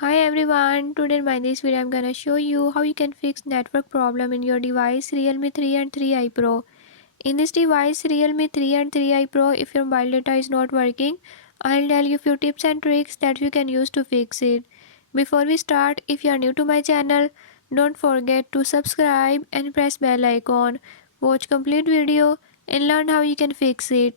Hi everyone, today in this video I'm gonna show you how you can fix network problem in your device Realme 3 and 3i Pro. In this device Realme 3 and 3i Pro, if your mobile data is not working, I'll tell you few tips and tricks that you can use to fix it. Before we start, if you are new to my channel, don't forget to subscribe and press bell icon. Watch complete video and learn how you can fix it.